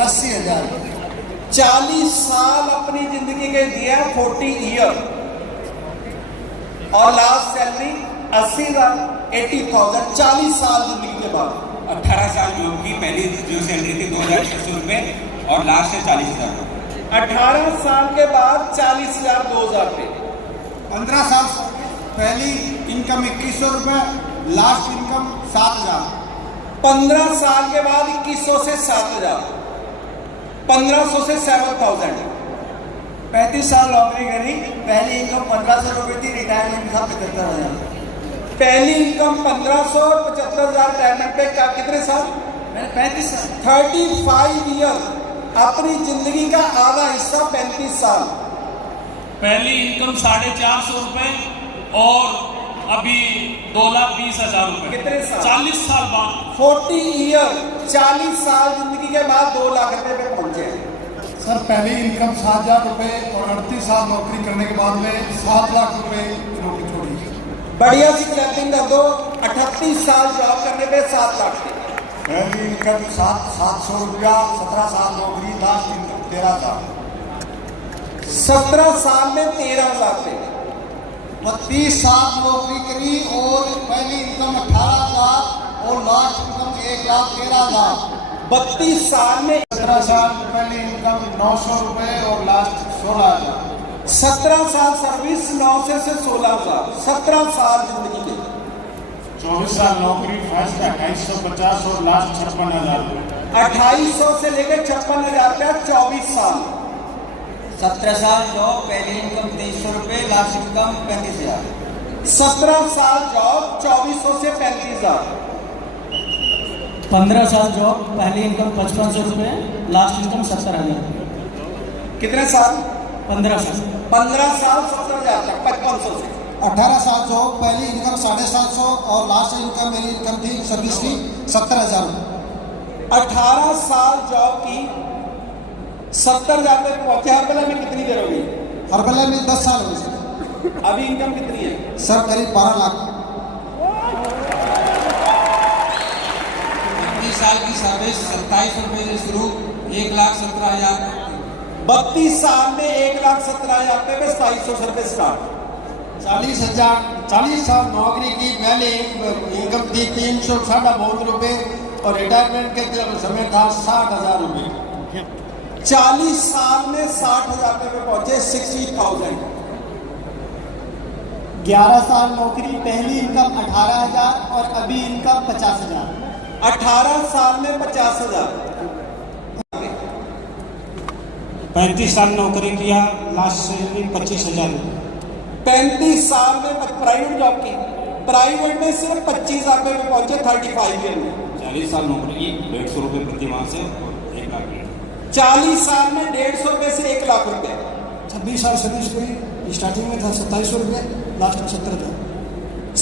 80,000। 40 साल अपनी जिंदगी के दिया, 40 ईयर, और लास्ट सैलरी 80,000, 80,000। 40 साल जिंदगी के बाद 18 साल जॉब की पहली जो सैलरी थी 2,600 रुपये और लास्ट है 40,000। 18 साल के बाद 40,000, 2,000 पे। 15 साल पहली इनकम 2,100 रुपये, लास्ट इनकम 7,000। 15 साल के बाद 2,100 से 7,000, 1,500 से 7,000। 35 साल नौकरी करी, पहली इनकम 1,500 रुपये थी, रिटायरमेंट था 75,000। पहली इनकम 1,500, 75,000 रिटायरमेंट पे। क्या कितने साल? 35 साल। 35 ईयर, अपनी जिंदगी का आधा हिस्सा 35 साल। पहली इनकम 450 रुपए और अभी 2,20,000 रुपए। कितने साल? 40 साल बाद। 40 ईयर, 40 साल जिंदगी के बाद 2 लाख रुपए पे पहुंचे हैं। सर पहली इनकम 7,000 रुपये और 38 साल नौकरी करने के बाद में 7 लाख रुपये नौकरी छोड़ी। बढ़िया सी क्लैपिंग कर दो। 38 साल जॉब करने पे 7 लाख की। पहली इनकम 700 रुपया, 17 साल नौकरी, लास्ट इनकम 13,000। 17 साल में 13,000 पे। 32 साल नौकरी करी और पहली इनकम 18,000 और लास्ट इनकम 1,13,000। 32 साल में 17 साल पहली इनकम 900 रुपये और लास्ट 16,000। 17 साल सर्विस, 900 से 16,000। 17 साल जिंदगी के। 24 साल नौकरी, फर्स्ट 2,850 और लास्ट 56,000 रुपये। 2,800 से लेकर 56,000 रुपया, 24 साल। 17 साल जॉब, पहली इनकम 2,300 रुपये, लास्ट इनकम 35,000। 17 साल जॉब, 2,400 से 35,000। 15 साल जॉब, पहली इनकम 5,500 रुपये, लास्ट इनकम 70,000। कितने साल? 15 साल। 15 साल 70,000 तक, 5,500 से। 18 साल जॉब, पहली इनकम 750 और लास्ट इनकम मेरी इनकम थी सर्विस की 70,000 रुपये। 18 साल जॉब की, 70,000 तक पहुंचे। हर बेला में कितनी देर हो गई? हर बेला में 10 साल हो गए। अभी इनकम कितनी है? सर करीब 12 लाख। 32 साल की सर्विस 27 रुपये से शुरू, 1,17,000। 32 साल में 1,17,000 रुपये पे 2,200 रुपये स्टार्ट। 40 साल नौकरी की, पहले इनकम थी 352 रुपये और रिटायरमेंट के समय था 60,000 रुपये। 40 साल में 60,000 रुपये पे पहुंचे, 60,000। 11 साल नौकरी, पहली इनकम 18,000 और अभी इनकम 50,000। 18 साल में 50,000। 35 साल नौकरी किया, लास्ट सैलरी 25,000। 35 साल में प्राइवेट जॉब की, प्राइवेट में सिर्फ 25,000 रुपये पे पहुंचे, 35 ईयर में। 40 साल नौकरी की, 150 रुपये प्रति माह से 1 लाख। 40 साल में 150 रुपये से 1 लाख रुपये। 26 साल सर्विस करी, स्टार्टिंग में था 2,700 रुपये, लास्ट में 70,000।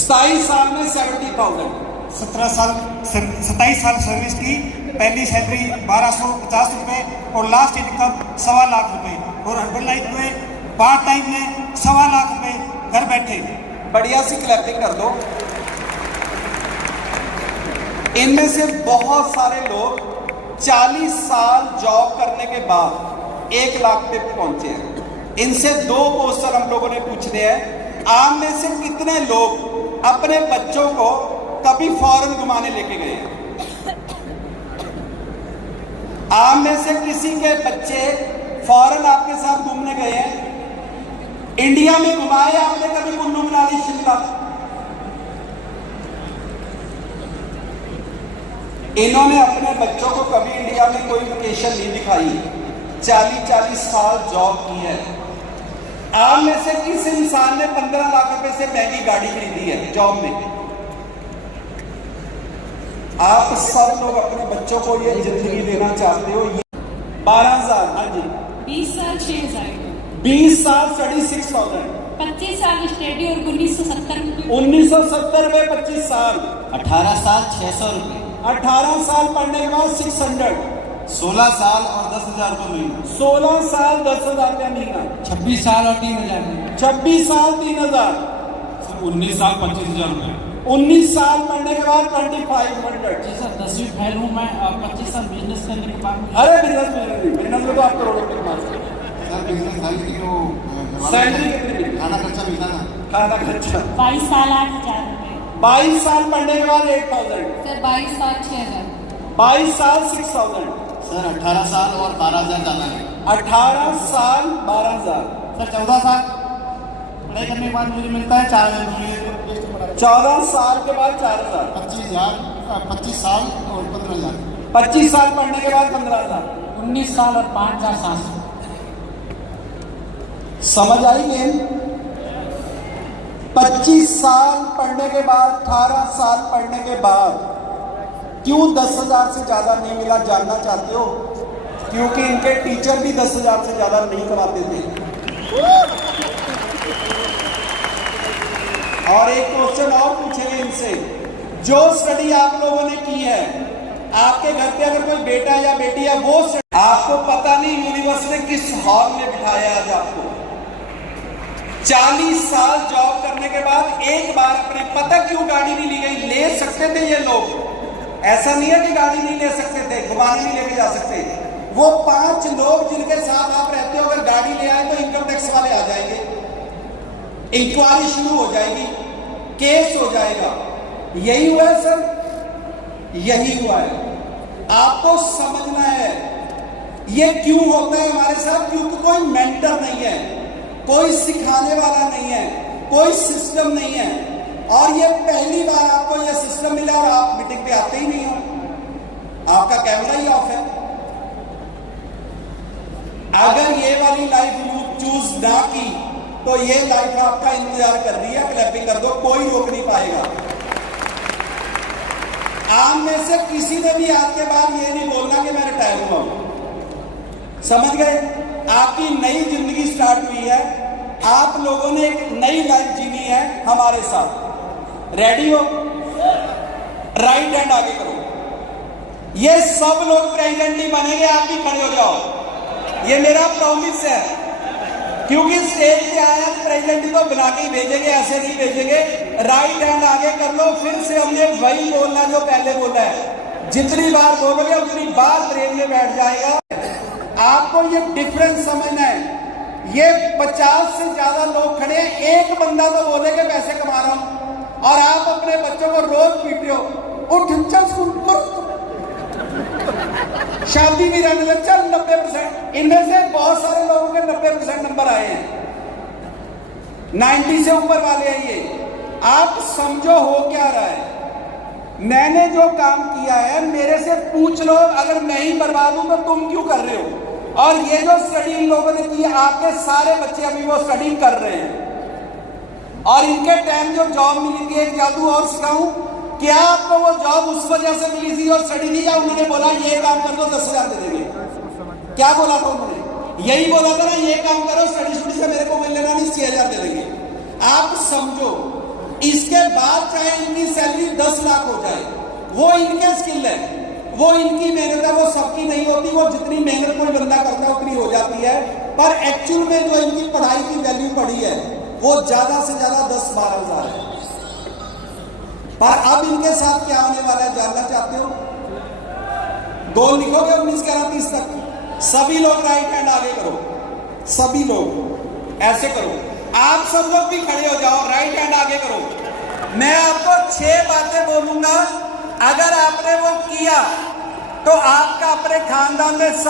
27 साल में 70,000। 27 साल सर्विस की, पहली सैलरी 1,250 रुपये और लास्ट इनकम 2.25 लाख रुपये और अर्बन लाइफ में पार्ट टाइम में 2.25 लाख रुपये घर बैठे। बढ़िया सी क्लैपिंग कर दो। इनमें से बहुत सारे लोग 40 साल जॉब करने के बाद 1 लाख पे पहुंचे हैं। इनसे 2 क्वेश्चन हम लोगों ने पूछने हैं। आप में से कितने लोग अपने बच्चों को कभी फॉरेन घुमाने लेके गए हैं? आप में से किसी के बच्चे फॉरेन आपके साथ घूमने गए हैं? इंडिया में घुमाए आपने कभी कुल्लू मनाली शिमला? इन्होंने अपने बच्चों को कभी इंडिया में कोई वेकेशन नहीं दिखाई। 40-40 साल जॉब की है। आप में से किस इंसान ने 15 लाख रुपए से महंगी गाड़ी खरीदी है जॉब में? आप सब लोग अपने बच्चों को ये जिंदगी देना चाहते हो। 12,000। हाँ जी। 20 साल 6,000। 20 साल 36,000। 25 साल स्टडी और 1970 में 25 साल। 18 साल 600 रुपये। 18 साल पढ़ने के बाद 600। 16 साल और 10,000 रुपये महीना। 16 साल 10,000 रुपया महीना। 26 साल और 3,000। 26 साल 3,000। 19 साल 25,000 रुपये। 19 साल पढ़ने के बाद 2500। जी सर 10वीं फेल हूँ मैं, 25 साल बिजनेस करने के बाद अरे बिजनेस में तो आप करोड़ों रुपए कमा सकते हैं। सर बिजनेस सैलरी की वो सैलरी कितनी मिली? खाना खर्चा मिलता ना। खाना खर्चा 22 साल 8,000 रुपए। 22 साल पढ़ने के बाद 8000। सर 22 साल 6,000। 22 साल 6000। सर 18 साल और 12,000 जाना है। 18 साल 12,000। सर 14 साल पढ़ाई करने के बाद मुझे मिलता है 4,000। 14 साल के बाद 4000। 25 साल और 15,000। 25 साल पढ़ने के बाद 15,000। 19 साल और 5,700। समझ आई गेम? 25 साल पढ़ने के बाद, 18 साल पढ़ने के बाद क्यों 10,000 से ज्यादा नहीं मिला, जानना चाहते हो? क्योंकि इनके टीचर भी 10,000 से ज्यादा नहीं कमाते थे। और एक क्वेश्चन और पूछेंगे इनसे, जो स्टडी आप लोगों ने की है, आपके घर पे अगर कोई बेटा या बेटी है, वो आपको पता नहीं यूनिवर्स ने किस हॉल में बिठाया आज आपको। 40 साल जॉब करने के बाद एक बार अपने, पता क्यों गाड़ी नहीं ली गई? ले सकते थे ये लोग, ऐसा नहीं है कि गाड़ी नहीं ले सकते थे, घुमाने नहीं लेके जा सकते। वो 5 लोग जिनके साथ आप रहते हो, अगर गाड़ी ले आए तो इनकम टैक्स वाले आ जाएंगे, इंक्वायरी शुरू हो जाएगी, केस हो जाएगा। यही हुआ है सर, यही हुआ है। आपको समझना है ये क्यों होता है हमारे साथ, क्योंकि कोई मेंटर नहीं है, कोई सिखाने वाला नहीं है, कोई सिस्टम नहीं है। और ये पहली बार आपको ये सिस्टम मिला और आप मीटिंग पे आते ही नहीं हो, आपका कैमरा ही ऑफ है। अगर ये वाली लाइफ चूज ना की तो ये लाइफ आपका इंतजार कर रही है। क्लैपिंग कर दो, कोई रोक नहीं पाएगा। आप में से किसी ने भी आज के बाद ये नहीं बोलना कि मैं रिटायर हुआ हूं। समझ गए? आपकी नई जिंदगी स्टार्ट हुई है, आप लोगों ने एक नई लाइफ जीनी है हमारे साथ। रेडी हो? राइट हैंड आगे करो। ये सब लोग प्रेसिडेंट ही बनेंगे, आप भी खड़े हो जाओ, ये मेरा प्रॉमिस है। क्योंकि स्टेज पे आया तो प्रेसिडेंट तो बना के ही भेजेंगे, ऐसे नहीं भेजेंगे। राइट हैंड आगे कर लो। फिर से हमने वही बोलना जो पहले बोला है, जितनी बार बोलोगे उतनी बार ब्रेन में बैठ जाएगा। आपको ये डिफरेंस समझना है। ये 50 से ज्यादा लोग खड़े हैं, एक बंदा तो बोले कि पैसे कमा रहा हूं, और आप अपने बच्चों को रोज पीट रहे हो, उठ चल स्कूल पर, शादी भी रहने लग, चल 90%। इनमें से बहुत सारे लोगों के 90% नंबर आए हैं, 90 से ऊपर वाले हैं ये। आप समझो हो क्या रहा है। मैंने जो काम किया है मेरे से पूछ लो, अगर मैं ही बर्बाद हूं तो तुम क्यों कर रहे हो? और ये जो स्टडी इन लोगों ने की है, आपके सारे बच्चे अभी वो स्टडी कर रहे हैं। और इनके टाइम जो जॉब मिली थी, एक जादू और सिखाऊं, क्या आपको वो जॉब उस वजह से मिली थी और स्टडी थी, या उन्होंने बोला ये काम कर दो 10,000 दे देंगे? क्या बोला था उन्होंने? यही बोला था ना, ये काम करो, स्टडी से मेरे को मिल लेना नहीं, 6,000 दे देंगे। आप समझो, इसके बाद चाहे इनकी सैलरी 10 लाख हो जाए, वो इनके स्किल है, वो इनकी मेहनत है, वो सबकी नहीं होती। वो जितनी मेहनत कोई बंदा करता है उतनी हो जाती है, पर एक्चुअल में जो इनकी पढ़ाई की वैल्यू पड़ी है वो ज्यादा से ज्यादा 10-12 हजार है। पर अब इनके साथ क्या होने वाला है जानना चाहते हो? गोल लिखोगे 19 के 30 तक। सभी लोग राइट हैंड आगे करो, सभी लोग ऐसे करो। आप सब लोग भी खड़े हो जाओ, राइट हैंड आगे करो। मैं आपको 6 बातें बोलूंगा, अगर आपने वो किया तो आपका अपने खानदान में सब